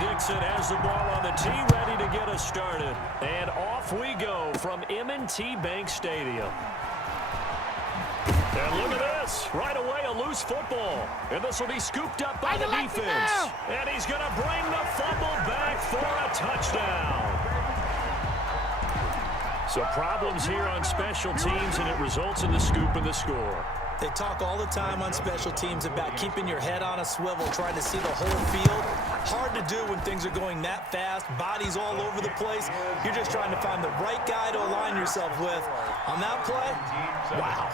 Dixon has the ball on the tee, ready to get us started. And off we go from M&T Bank Stadium. And look at this. Right away, a loose football. And this will be scooped up by the defense. And he's going to bring the fumble back for a touchdown. So problems here on special teams, and it results in the scoop and the score. They talk all the time on special teams about keeping your head on a swivel, trying to see the whole field. Hard to do when things are going that fast, bodies all over the place. You're just trying to find the right guy to align yourself with. On that play, wow.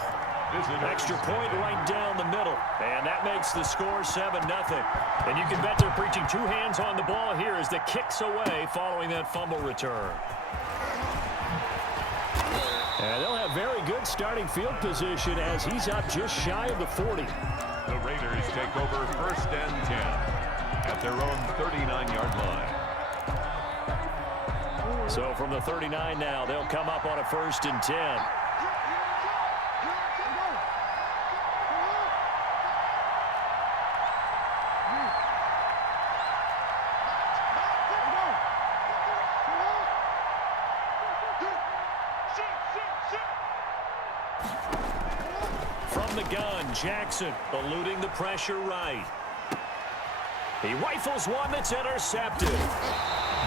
Extra point right down the middle. And that makes the score 7-0. And you can bet they're preaching two hands on the ball here as the kick's away following that fumble return. And they'll have very good starting field position as he's up just shy of the 40. The Raiders take over 1st and 10 at their own 39-yard line. So from the 39 now, they'll come up on a 1st and 10. From the gun, Jackson eluding the pressure right. He rifles one that's intercepted.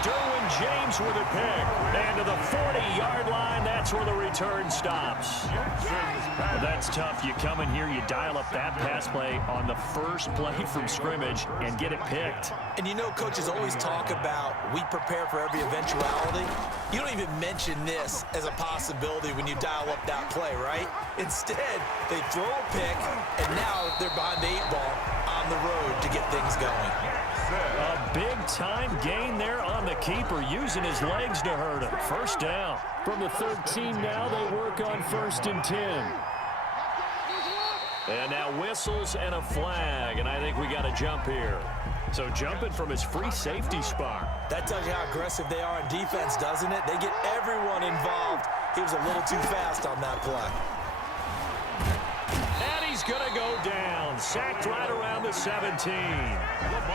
Derwin James with a pick. And to the 40-yard line, that's where the return stops. Well, that's tough. You come in here, you dial up that pass play on the first play from scrimmage and get it picked. And you know, coaches always talk about we prepare for every eventuality. You don't even mention this as a possibility when you dial up that play, right? Instead, they throw a pick, and now they're behind the 8-ball on the road to get things going. A big-time gain there on the keeper, using his legs to hurt him. First down. From the 13 now, they work on 1st and 10. And now whistles and a flag, and I think we got a jump here. So jumping from his free safety spot. That tells you how aggressive they are on defense, doesn't it? They get everyone involved. He was a little too fast on that play. And he's going to go down. Sacked right around the 17.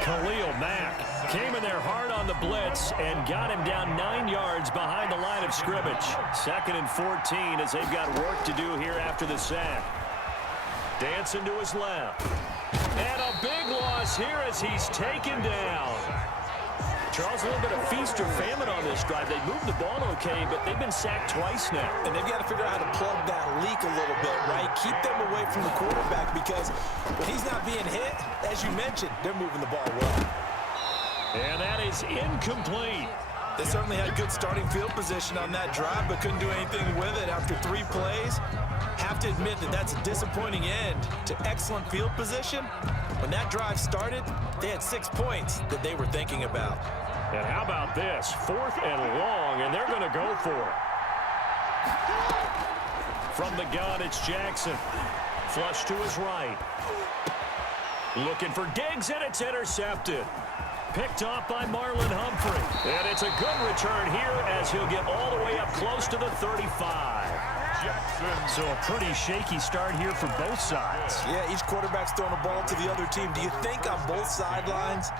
Khalil Mack came in there hard on the blitz and got him down 9 yards behind the line of scrimmage. 2nd and 14 as they've got work to do here after the sack. Dancing to his left. And a big loss here as he's taken down. Charles, a little bit of feast or famine on this drive. They moved the ball okay, but they've been sacked twice now. And they've got to figure out how to plug that leak a little bit, right? Keep them away from the quarterback because when he's not being hit, as you mentioned, they're moving the ball well. And that is incomplete. They certainly had good starting field position on that drive, but couldn't do anything with it after 3 plays. Have to admit that that's a disappointing end to excellent field position. When that drive started, they had 6 points that they were thinking about. And how about this? 4th and long, and they're going to go for it. From the gun, it's Jackson. Flush to his right. Looking for Diggs, and it's intercepted. Picked off by Marlon Humphrey. And it's a good return here as he'll get all the way up close to the 35. So a pretty shaky start here for both sides. Yeah, each quarterback's throwing a ball to the other team. Do you think on both sidelines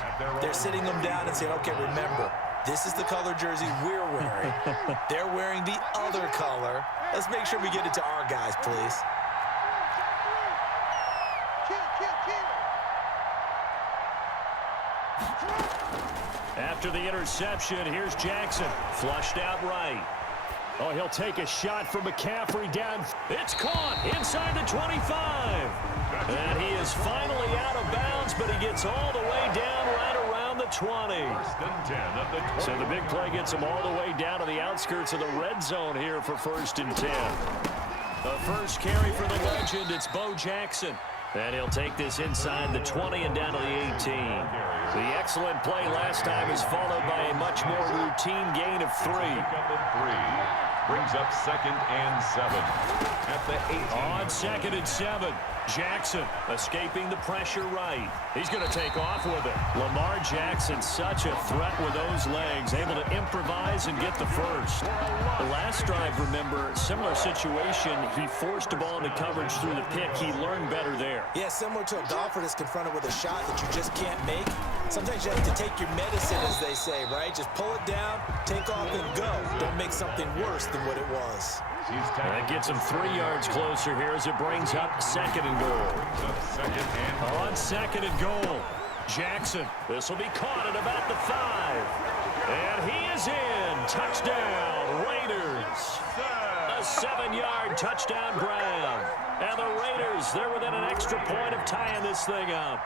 they're sitting them down and saying, okay, remember, this is the color jersey we're wearing. They're wearing the other color. Let's make sure we get it to our guys, please. After the interception, here's Jackson. Flushed out right. Oh, he'll take a shot from McCaffrey down. It's caught inside the 25. And he is finally out of bounds, but he gets all the way down right around the 20. So the big play gets him all the way down to the outskirts of the red zone here for 1st and 10. The first carry for the legend, it's Bo Jackson. And he'll take this inside the 20 and down to the 18. The excellent play last time is followed by a much more routine gain of 3. Brings up 2nd and 7 at the 18. On 2nd and 7, Jackson escaping the pressure right. He's going to take off with it. Lamar Jackson, such a threat with those legs, able to improvise and get the first. The last drive, remember, similar situation. He forced the ball into coverage through the pick. He learned better there. Yeah, similar to a golfer that's confronted with a shot that you just can't make. Sometimes you have to take your medicine, as they say, right? Just pull it down, take off, and go. Don't make something worse than what it was. That gets him 3 yards closer here as it brings up 2nd and goal. On 2nd and goal, Jackson. This will be caught at about the 5. And he is in. Touchdown, Raiders. A 7-yard touchdown grab. And the Raiders, they're within an extra point of tying this thing up.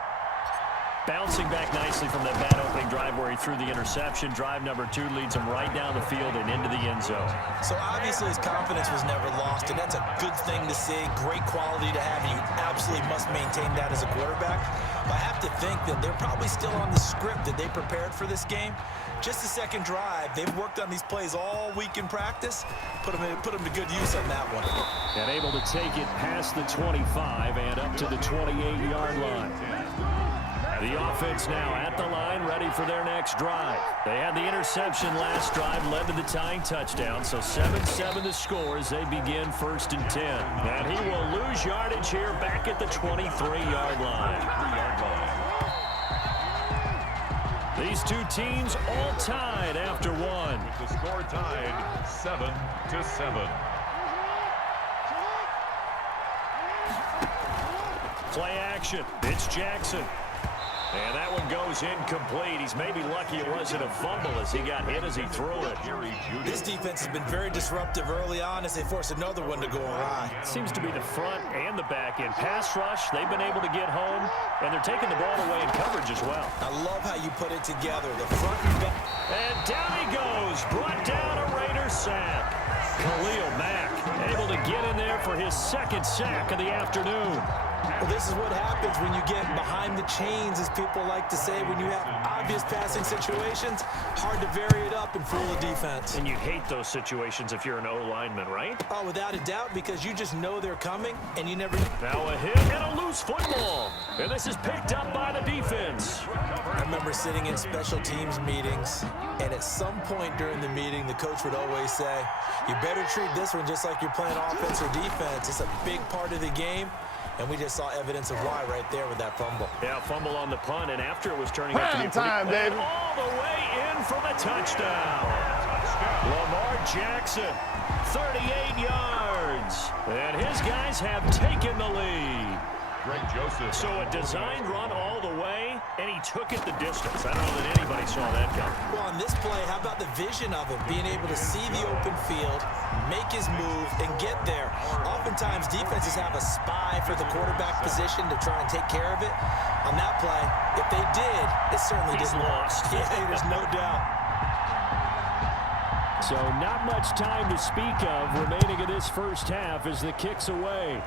Bouncing back nicely from that bad opening drive where he threw the interception. Drive number 2 leads him right down the field and into the end zone. So obviously his confidence was never lost, and that's a good thing to see. Great quality to have, and you absolutely must maintain that as a quarterback. But I have to think that they're probably still on the script that they prepared for this game. Just the second drive. They've worked on these plays all week in practice. Put them to good use on that one. And able to take it past the 25 and up to the 28-yard line. The offense now at the line, ready for their next drive. They had the interception last drive, led to the tying touchdown, so 7-7 the score as they begin 1st and 10. And he will lose yardage here back at the 23-yard line. These two teams all tied after one. With the score tied 7-7. Play action. It's Jackson. And that one goes incomplete. He's maybe lucky it wasn't a fumble as he got hit as he threw it. This defense has been very disruptive early on as they force another one to go awry. Seems to be the front and the back end. Pass rush, they've been able to get home, and they're taking the ball away in coverage as well. I love how you put it together, the front and back. And down he goes, brought down a Raider sack. Khalil Mack able to get in there for his 2nd sack of the afternoon. Well, this is what happens when you get behind the chains, as people like to say. When you have obvious passing situations, hard to vary it up and fool the defense. And you hate those situations if you're an O-lineman, right? Oh, without a doubt, because you just know they're coming, and you never... Now a hit and a loose football. And this is picked up by the defense. I remember sitting in special teams meetings, and at some point during the meeting, the coach would always say, you better treat this one just like you're playing offense or defense. It's a big part of the game. And we just saw evidence of why right there with that fumble. Yeah, fumble on the punt, and after it was turning out to be time, David. all the way in for the touchdown. Lamar Jackson, 38 yards. And his guys have taken the lead. Greg Joseph. So a designed run all the way, and he took it the distance. I don't know that anybody saw that coming. Well, on this play, how about the vision of him, being able to see the open field, make his move, and get there. Oftentimes, defenses have a spy for the quarterback position to try and take care of it. On that play, if they did, it certainly He's didn't lost. Yeah, there's no doubt. So not much time to speak of remaining in this first half as the kick's away.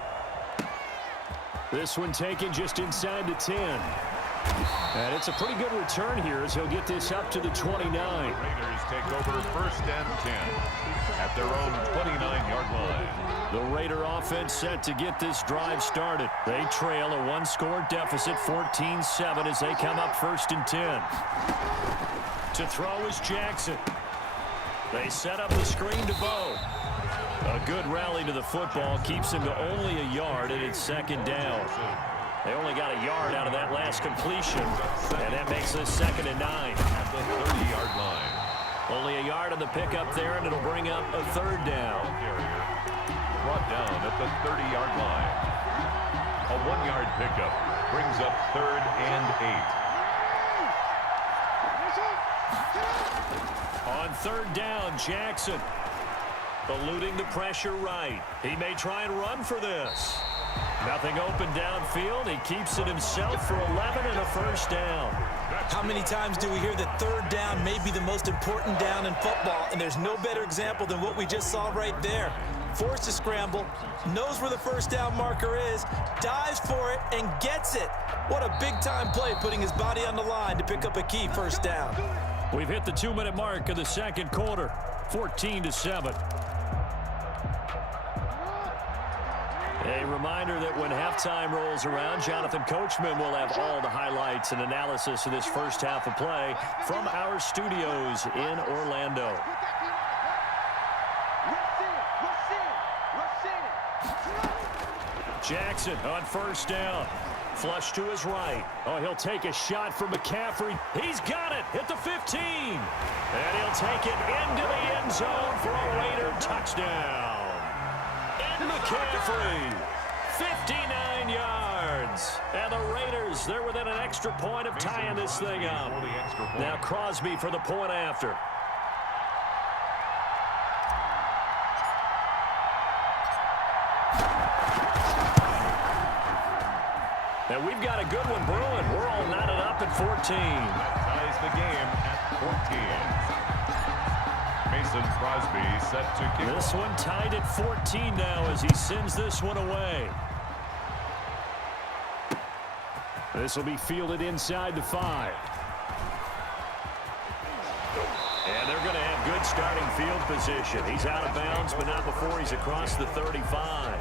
This one taken just inside the 10. And it's a pretty good return here as he'll get this up to the 29. Raiders take over 1st and 10 at their own 29-yard line. The Raider offense set to get this drive started. They trail a 1-score deficit, 14-7, as they come up 1st and 10. To throw is Jackson. They set up the screen to Bo. A good rally to the football keeps him to only a yard, and it's 2nd down. They only got a yard out of that last completion, and that makes this 2nd and 9. At the 30-yard line. Only a yard on the pickup there, and it'll bring up a 3rd down. Brought down at the 30-yard line. A 1-yard pickup brings up 3rd and 8. On 3rd down, Jackson eluding the pressure right. He may try and run for this. Nothing open downfield. He keeps it himself for 11 and a 1st down. How many times do we hear that 3rd down may be the most important down in football, and there's no better example than what we just saw right there. Forced to scramble, knows where the 1st down marker is, dives for it, and gets it. What a big-time play, putting his body on the line to pick up a key 1st down. We've hit the 2-minute mark of the 2nd quarter, 14-7. A reminder that when halftime rolls around, Jonathan Coachman will have all the highlights and analysis of this first half of play from our studios in Orlando. Jackson on 1st down. Flush to his right. Oh, he'll take a shot from McCaffrey. He's got it at the 15. And he'll take it into the end zone for a Raider touchdown. And McCaffrey, 59 yards. And the Raiders, they're within an extra point of tying this thing up. Now Crosby for the point after. And we've got a good one brewing. We're all knotted up at 14. That ties the game at 14. Mason Crosby set to kick. This one tied at 14 now as he sends this one away. This will be fielded inside the 5. And they're going to have good starting field position. He's out of bounds, but not before he's across the 35.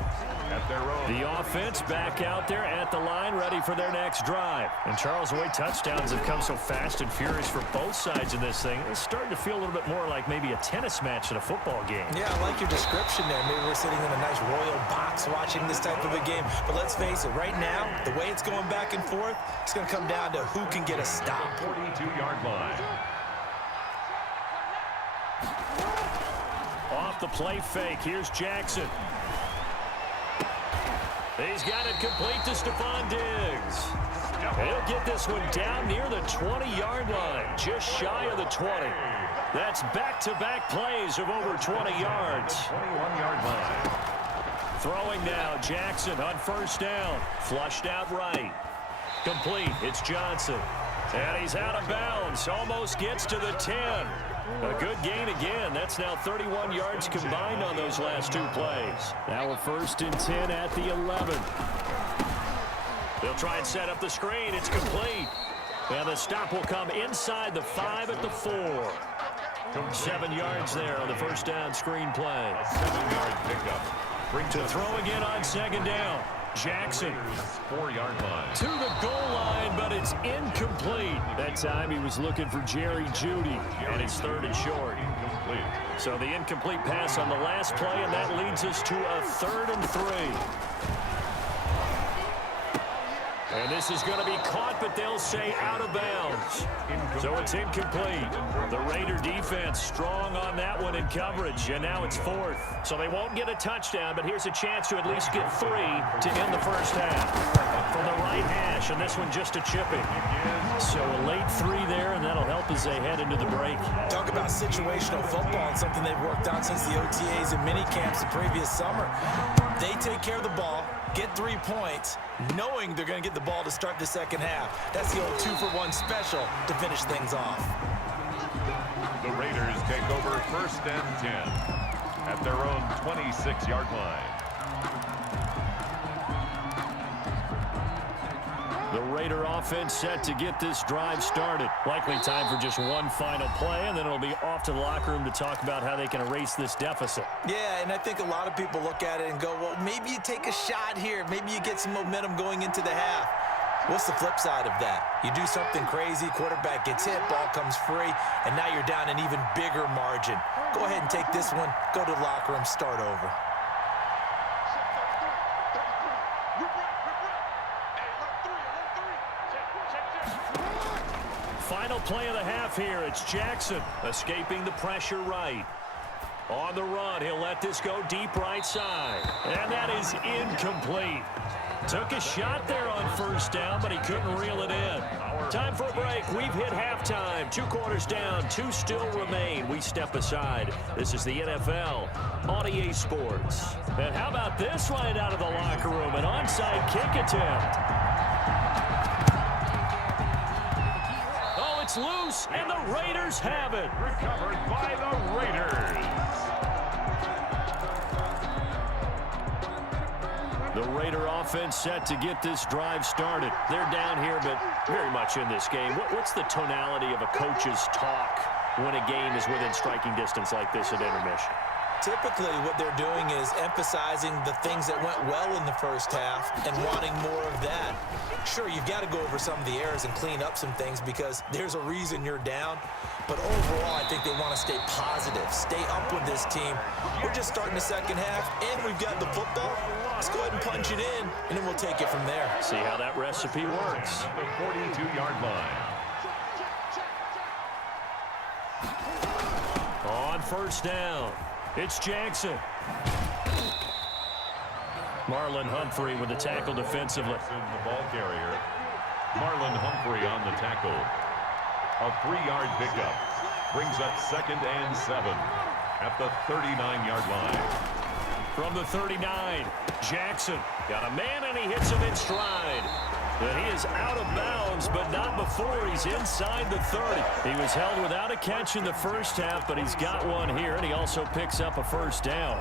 At their own. The offense back out there at the line, ready for their next drive. And Charles, the way touchdowns have come so fast and furious for both sides in this thing, it's starting to feel a little bit more like maybe a tennis match in a football game. Yeah, I like your description there. Maybe we're sitting in a nice royal box watching this type of a game. But let's face it, right now, the way it's going back and forth, it's going to come down to who can get a stop. 42-yard line. Off the play fake, here's Jackson. He's got it complete to Stephon Diggs. He'll get this one down near the 20-yard line, just shy of the 20. That's back-to-back plays of over 20 yards. 21-yard line. Throwing now, Jackson on first down. Flushed out right. Complete, it's Johnson. And he's out of bounds, almost gets to the 10. A good gain again. That's now 31 yards combined on those last 2 plays. Now we're 1st and 10 at the 11. They'll try and set up the screen. It's complete. And the stop will come inside the 5 at the 4. 7 yards there on the first down screen play. A 7-yard pickup. To throw again on 2nd down. Jackson. 4-yard line. To the goal line, but it's incomplete. That time he was looking for Jerry Jeudy, and it's 3rd and short. Incomplete. So the incomplete pass on the last play, and that leads us to a 3rd and 3. And this is going to be caught, but they'll say out of bounds. So it's incomplete. The Raider defense strong on that one in coverage, and now it's 4th. So they won't get a touchdown, but here's a chance to at least get 3 to end the first half. From the right hash, and this one just a chipping. So a late 3 there, and that'll help as they head into the break. Talk about situational football and something they've worked on since the OTAs and mini camps the previous summer. They take care of the ball, get 3 points, knowing they're going to get the ball to start the second half. That's the old 2-for-1 special to finish things off. The Raiders take over 1st and 10 at their own 26-yard line. The Raider offense set to get this drive started. Likely time for just one final play, and then it'll be off to the locker room to talk about how they can erase this deficit. Yeah, and I think a lot of people look at it and go, well, maybe you take a shot here. Maybe you get some momentum going into the half. What's the flip side of that? You do something crazy, quarterback gets hit, ball comes free, and now you're down an even bigger margin. Go ahead and take this one, go to the locker room, start over. Final play of the half here. It's Jackson escaping the pressure right. On the run, he'll let this go deep right side. And that is incomplete. Took a shot there on first down, but he couldn't reel it in. Time for a break. We've hit halftime. 2 quarters down, 2 still remain. We step aside. This is the NFL on EA Sports. And how about this right out of the locker room? An onside kick attempt. Oh, it's loose, and the Raiders have it. Recovered by the Raiders. The Raider offense set to get this drive started. They're down here, but very much in this game. What's the tonality of a coach's talk when a game is within striking distance like this at intermission? Typically, what they're doing is emphasizing the things that went well in the first half and wanting more of that. Sure, you've got to go over some of the errors and clean up some things because there's a reason you're down. But overall, I think they want to stay positive, stay up with this team. We're just starting the second half, and we've got the football. Let's go ahead and punch it in, and then we'll take it from there. See how that recipe works. At the 42-yard line. On first down, it's Jackson. Marlon Humphrey with the tackle defensively. The ball carrier. Marlon Humphrey on the tackle. A 3-yard pickup. Brings up 2nd and 7 at the 39-yard line. From the 39, Jackson got a man and he hits him in stride. But he is out of bounds, but not before he's inside the 30. He was held without a catch in the first half, but he's got one here, and he also picks up a first down.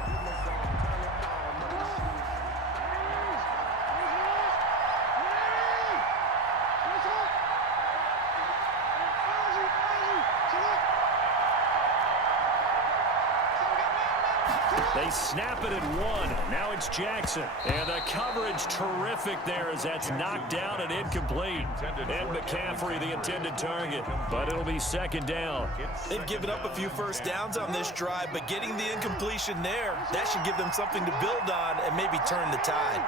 They snap it at 1. Now it's Jackson. And the coverage terrific there as that's knocked down and incomplete. And McCaffrey, the intended target. But it'll be 2nd down. They've given up a few first downs on this drive, but getting the incompletion there, that should give them something to build on and maybe turn the tide.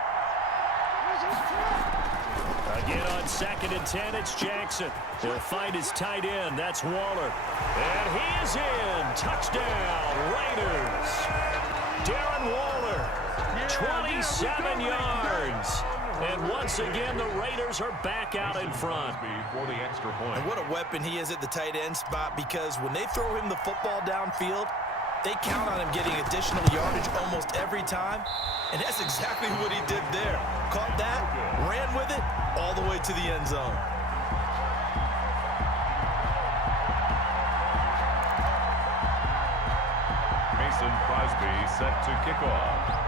Again on 2nd and 10, it's Jackson. He'll find his tight end. That's Waller. And he is in. Touchdown, Raiders. Darren Waller, 27 yards. And once again, the Raiders are back out in front. For the extra point. And what a weapon he is at the tight end spot, because when they throw him the football downfield, they count on him getting additional yardage almost every time. And that's exactly what he did there. Caught that, ran with it, all the way to the end zone. Mason Crosby set to kick off.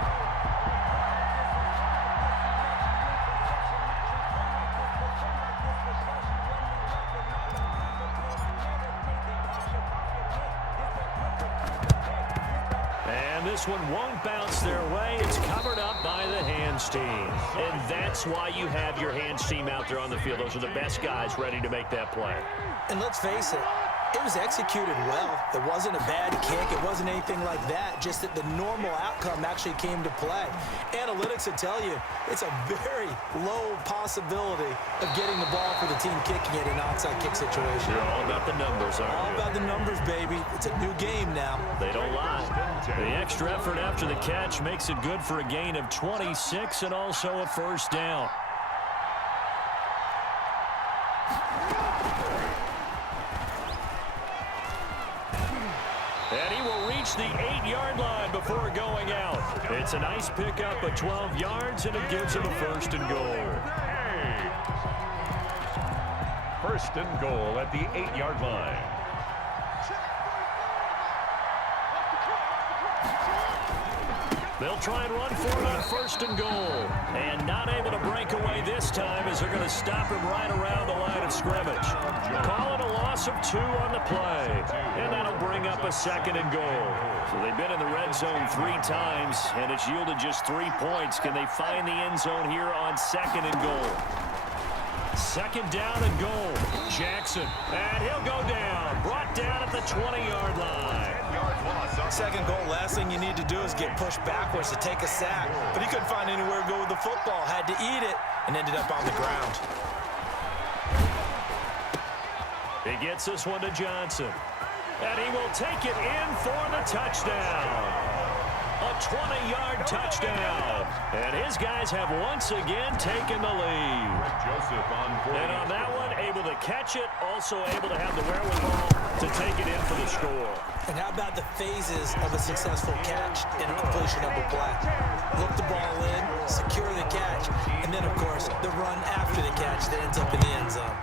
This one won't bounce their way. It's covered up by the hands team. And that's why you have your hands team out there on the field. Those are the best guys ready to make that play. And let's face it, it was executed well. It wasn't a bad kick. It wasn't anything like that. Just that the normal outcome actually came to play. Analytics will tell you it's a very low possibility of getting the ball for the team kicking it in an onside kick situation. You're all about the numbers, aren't you? All about the numbers, baby. It's a new game now. They don't lie. The extra effort after the catch makes it good for a gain of 26 and also a first down. And he will reach the 8-yard line before going out. It's a nice pickup of 12 yards, and it gives him a 1st and goal. Hey. 1st and goal at the 8-yard line. They'll try and run for it on 1st and goal. And not able to break away this time as they're going to stop him right around the line of scrimmage. Call it a loss of 2 on the play. And that'll bring up a 2nd and goal. So they've been in the red zone 3 times, and it's yielded just 3 points. Can they find the end zone here on 2nd and goal? 2nd down and goal. Jackson. And he'll go down. Brought down at the 20-yard line. 2nd goal, last thing you need to do is get pushed backwards to take a sack. But he couldn't find anywhere to go with the football. Had to eat it and ended up on the ground. He gets this one to Johnson. And he will take it in for the touchdown. A 20-yard touchdown. And his guys have once again taken the lead. Joseph on and on that one, able to catch it, also able to have the wherewithal to take it in for the score. And how about the phases of a successful catch and a completion of a play? Look the ball in, secure the catch, and then, of course, the run after the catch that ends up in the end zone.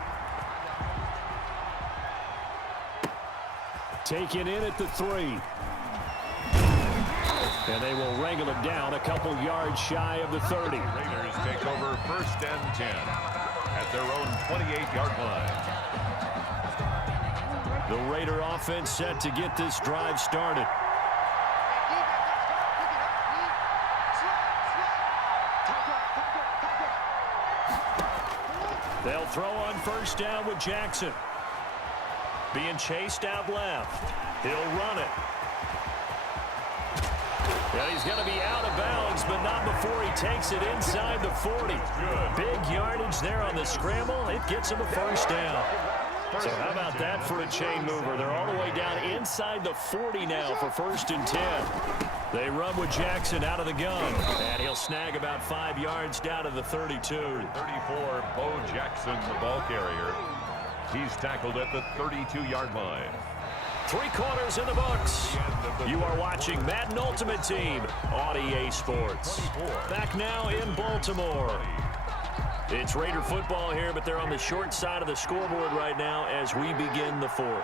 Taken in at the 3. And they will wrangle it down a couple yards shy of the 30. Raiders take over 1st and 10 at their own 28-yard line. The Raider offense set to get this drive started. first down with Jackson. Being chased out left. He'll run it. And he's going to be out of bounds, but not before he takes it inside the 40. Big yardage there on the scramble. It gets him a first down. So how about that for a chain mover? They're all the way down inside the 40 now for 1st and 10. They run with Jackson out of the gun, and he'll snag about 5 yards down to the 32. 34, Bo Jackson, the ball carrier. He's tackled at the 32-yard line. 3 quarters in the books. You are watching Madden Ultimate Team on EA Sports. Back now in Baltimore. It's Raider football here, but they're on the short side of the scoreboard right now as we begin the 4th.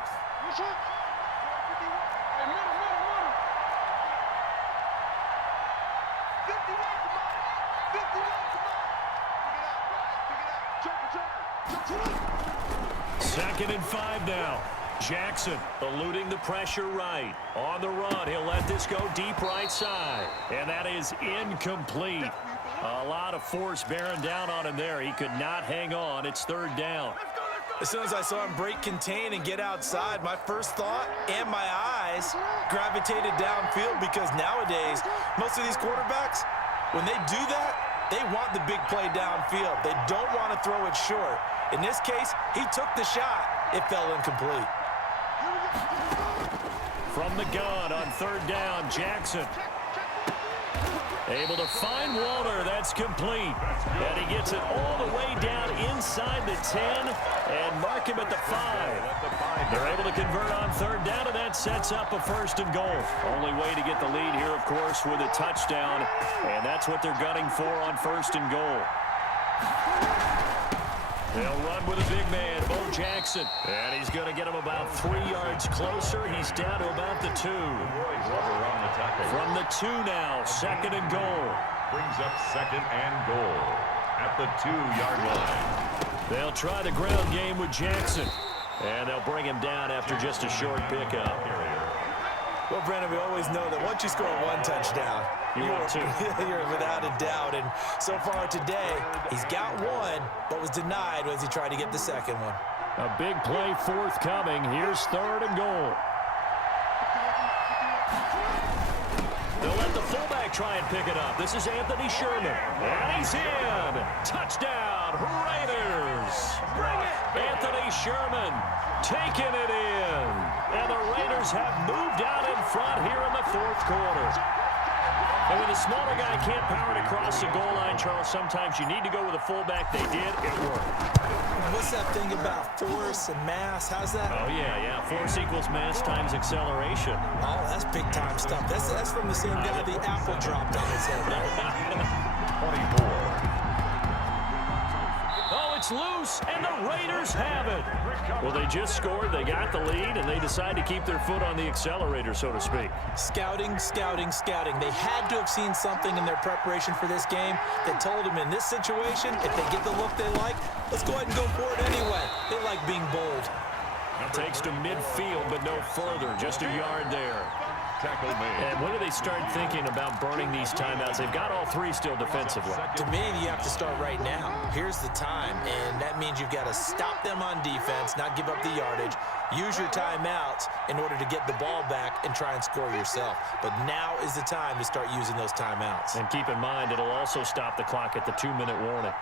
Second and 5 now. Jackson eluding the pressure right. On the run, he'll let this go deep right side. And that is incomplete. A lot of force bearing down on him there. He could not hang on. It's 3rd down. As soon as I saw him break contain and get outside, my first thought and my eyes gravitated downfield, because nowadays, most of these quarterbacks, when they do that, they want the big play downfield. They don't want to throw it short. In this case, he took the shot. It fell incomplete. From the gun on 3rd down, Jackson. Able to find Walter. That's complete. And he gets it all the way down inside the 10 and mark him at the 5. They're able to convert on 3rd down, and that sets up a 1st and goal. Only way to get the lead here, of course, with a touchdown. And that's what they're gunning for on 1st and goal. They'll run with a big man, Bo Jackson. And he's going to get him about 3 yards closer. He's down to about the 2. From the 2 now, 2nd and goal. Brings up 2nd and goal at the 2-yard line. They'll try the ground game with Jackson. And they'll bring him down after just a short pickup. Well, Brandon, we always know that once you score 1 touchdown, you're without a doubt. And so far today, he's got 1, but was denied as he tried to get the 2nd one. A big play forthcoming. Here's 3rd and goal. They'll let the fullback try and pick it up. This is Anthony Sherman. And he's in. Touchdown, Raiders. Anthony Sherman taking it in. And the Raiders have moved out in front here in the 4th quarter. And when the smaller guy can't power it across the goal line, Charles, sometimes you need to go with a fullback. They did. It worked. What's that thing about force and mass? How's that? Oh, yeah. Force equals mass times acceleration. Oh, that's big-time stuff. That's from the same guy the apple dropped on his head, right? 24. Oh, it's loose, and the Raiders have it. Well, they just scored, they got the lead, and they decide to keep their foot on the accelerator, so to speak. Scouting, scouting, scouting. They had to have seen something in their preparation for this game that told them in this situation, if they get the look they like, let's go ahead and go for it anyway. They like being bold. It takes to midfield, but no further, just a yard there. Tackle made. And when do they start thinking about burning these timeouts? They've got all 3 still defensively. To me, you have to start right now. Here's the time, and that means you've got to stop them on defense, not give up the yardage, use your timeouts in order to get the ball back and try and score yourself. But now is the time to start using those timeouts. And keep in mind, it'll also stop the clock at the 2-minute warning.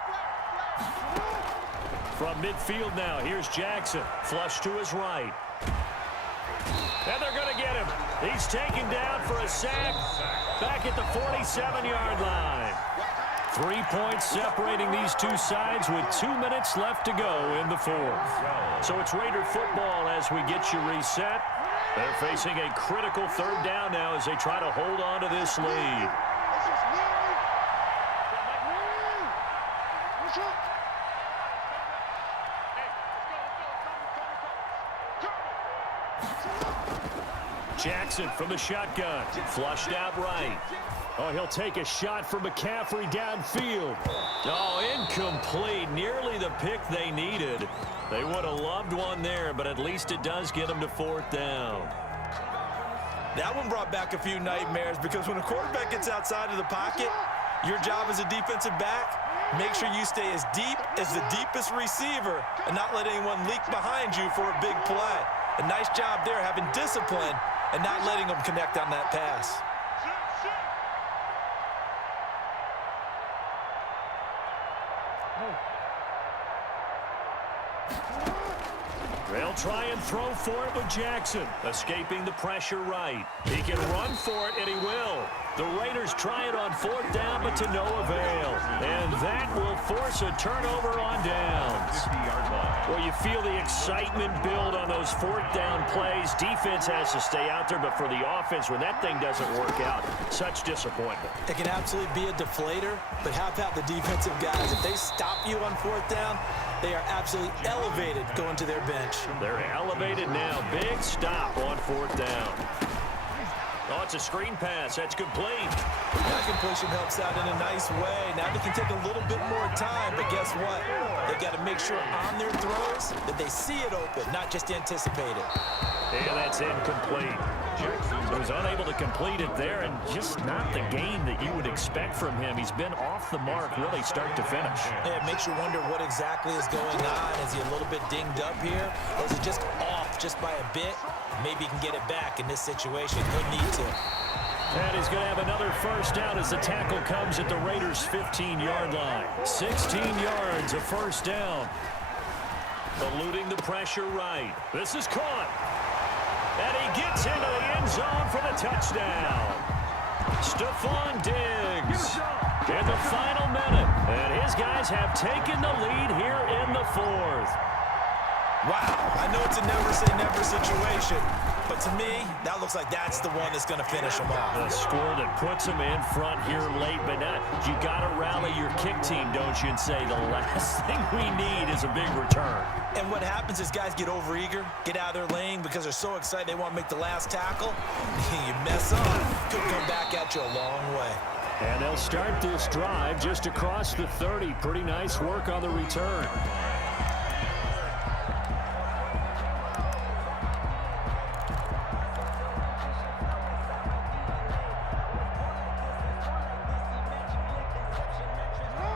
From midfield now, here's Jackson. Flush to his right. And they're going to get him. He's taken down for a sack back at the 47-yard line. 3 points separating these two sides with 2 minutes left to go in the 4th. So it's Raider football as we get you reset. They're facing a critical 3rd down now as they try to hold on to this lead. Jackson from the shotgun, flushed out right. Oh, he'll take a shot from McCaffrey downfield. Oh, incomplete. Nearly the pick they needed. They would have loved one there, but at least it does get them to 4th down. That one brought back a few nightmares because when a quarterback gets outside of the pocket, your job as a defensive back Make sure you stay as deep as the deepest receiver and not let anyone leak behind you for a big play. A nice job there having discipline and not letting them connect on that pass. They'll try and throw for it with Jackson. Escaping the pressure right. He can run for it, and he will. The Raiders try it on 4th down, but to no avail. And that will force a turnover on downs. 50-yard line. Well, you feel the excitement build on those 4th down plays. Defense has to stay out there, but for the offense, when that thing doesn't work out, such disappointment. It can absolutely be a deflator, but how about the defensive guys? If they stop you on 4th down, they are absolutely elevated going to their bench. They're elevated now. Big stop on 4th down. Oh, it's a screen pass. That's complete. That completion helps out in a nice way. Now they can take a little bit more time, but guess what? They've got to make sure on their throws that they see it open, not just anticipate it. And that's incomplete. He was unable to complete it there, and just not the game that you would expect from him. He's been off the mark really start to finish. Yeah, it makes you wonder what exactly is going on. Is he a little bit dinged up here, or is it just off just by a bit? Maybe he can get it back in this situation. He'll need to. And he's going to have another first down as the tackle comes at the Raiders' 15-yard line. 16 yards, a first down. Eluding the pressure right. This is caught. And he gets into the end zone for the touchdown. Stephon Diggs in the final minute. And his guys have taken the lead here in the 4th. Wow, I know it's a never-say-never situation, but to me, that looks like that's the one that's going to finish them off. The score that puts them in front here late, but not. You got to rally your kick team, don't you, and say the last thing we need is a big return. And what happens is guys get overeager, get out of their lane because they're so excited they want to make the last tackle. You mess up, could come back at you a long way. And they'll start this drive just across the 30. Pretty nice work on the return.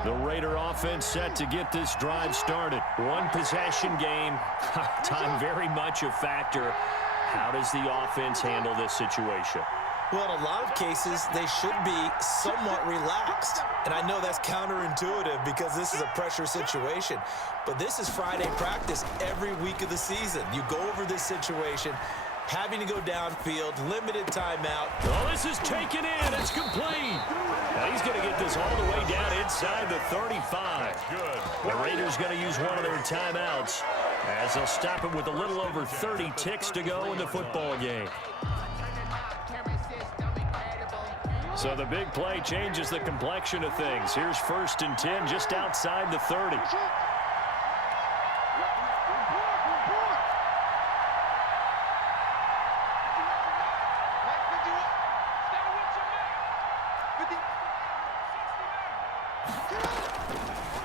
The Raider offense set to get this drive started. One possession game. Time very much a factor. How does the offense handle this situation? Well, in a lot of cases, they should be somewhat relaxed. And I know that's counterintuitive because this is a pressure situation. But this is Friday practice every week of the season. You go over this situation, having to go downfield, limited timeout. Oh, this is taken in. It's complete. Now he's going to get this all the way down inside the 35. Good. The Raiders going to use one of their timeouts as they'll stop it with a little over 30 ticks to go in the football game. So the big play changes the complexion of things. Here's 1st and 10 just outside the 30.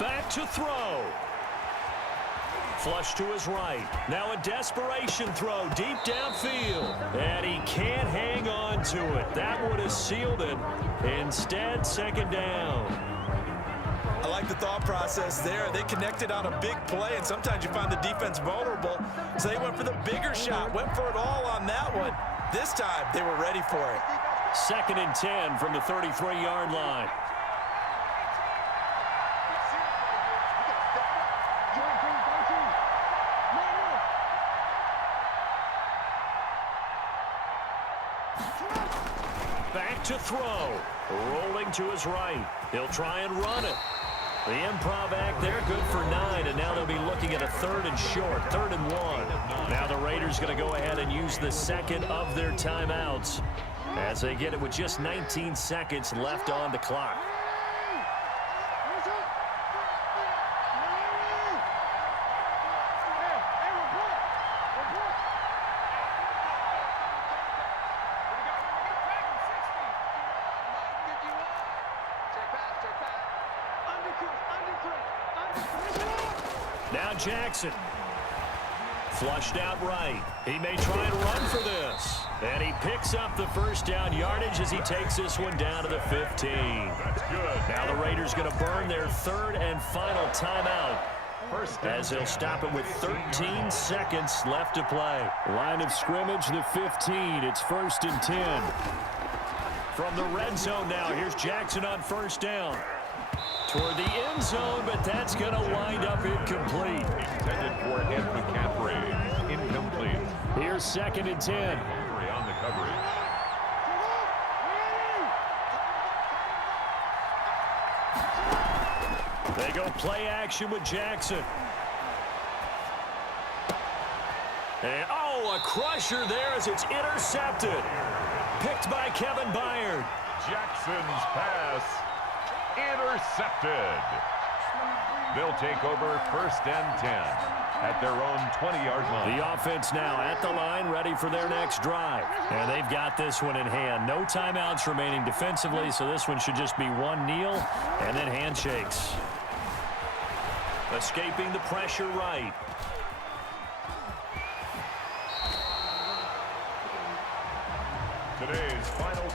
Back to throw. Flush to his right. Now a desperation throw deep downfield. And he can't hang on to it. That would have sealed it. Instead, 2nd down. I like the thought process there. They connected on a big play, and sometimes you find the defense vulnerable. So they went for the bigger shot, went for it all on that one. This time, they were ready for it. 2nd and 10 from the 33-yard line. Back to throw. Rolling to his right. He'll try and run it. The improv act there, good for 9, and now they'll be looking at a 3rd and short, 3rd and 1. Now the Raiders going to go ahead and use the second of their timeouts as they get it with just 19 seconds left on the clock. Now Jackson Flushed out right. He may try and run for this. And he picks up the first down yardage as he takes this one down to the 15. That's good. Now the Raiders going to burn their third and final timeout, as they'll stop it with 13 seconds left to play. Line of scrimmage, the 15. It's 1st and 10. From the red zone now, here's Jackson on first down. Toward the end zone, but that's going to wind up incomplete. Intended for Ed McCaffrey. Incomplete. Here's 2nd and 10. Humphrey on the coverage. They go play action with Jackson. And, oh, a crusher there as it's intercepted. Picked by Kevin Byard. Jackson's pass intercepted. They'll take over 1st and 10 at their own 20-yard line. The offense now at the line, ready for their next drive. And they've got this one in hand. No timeouts remaining defensively, so this one should just be one kneel and then handshakes. Escaping the pressure right. Today's final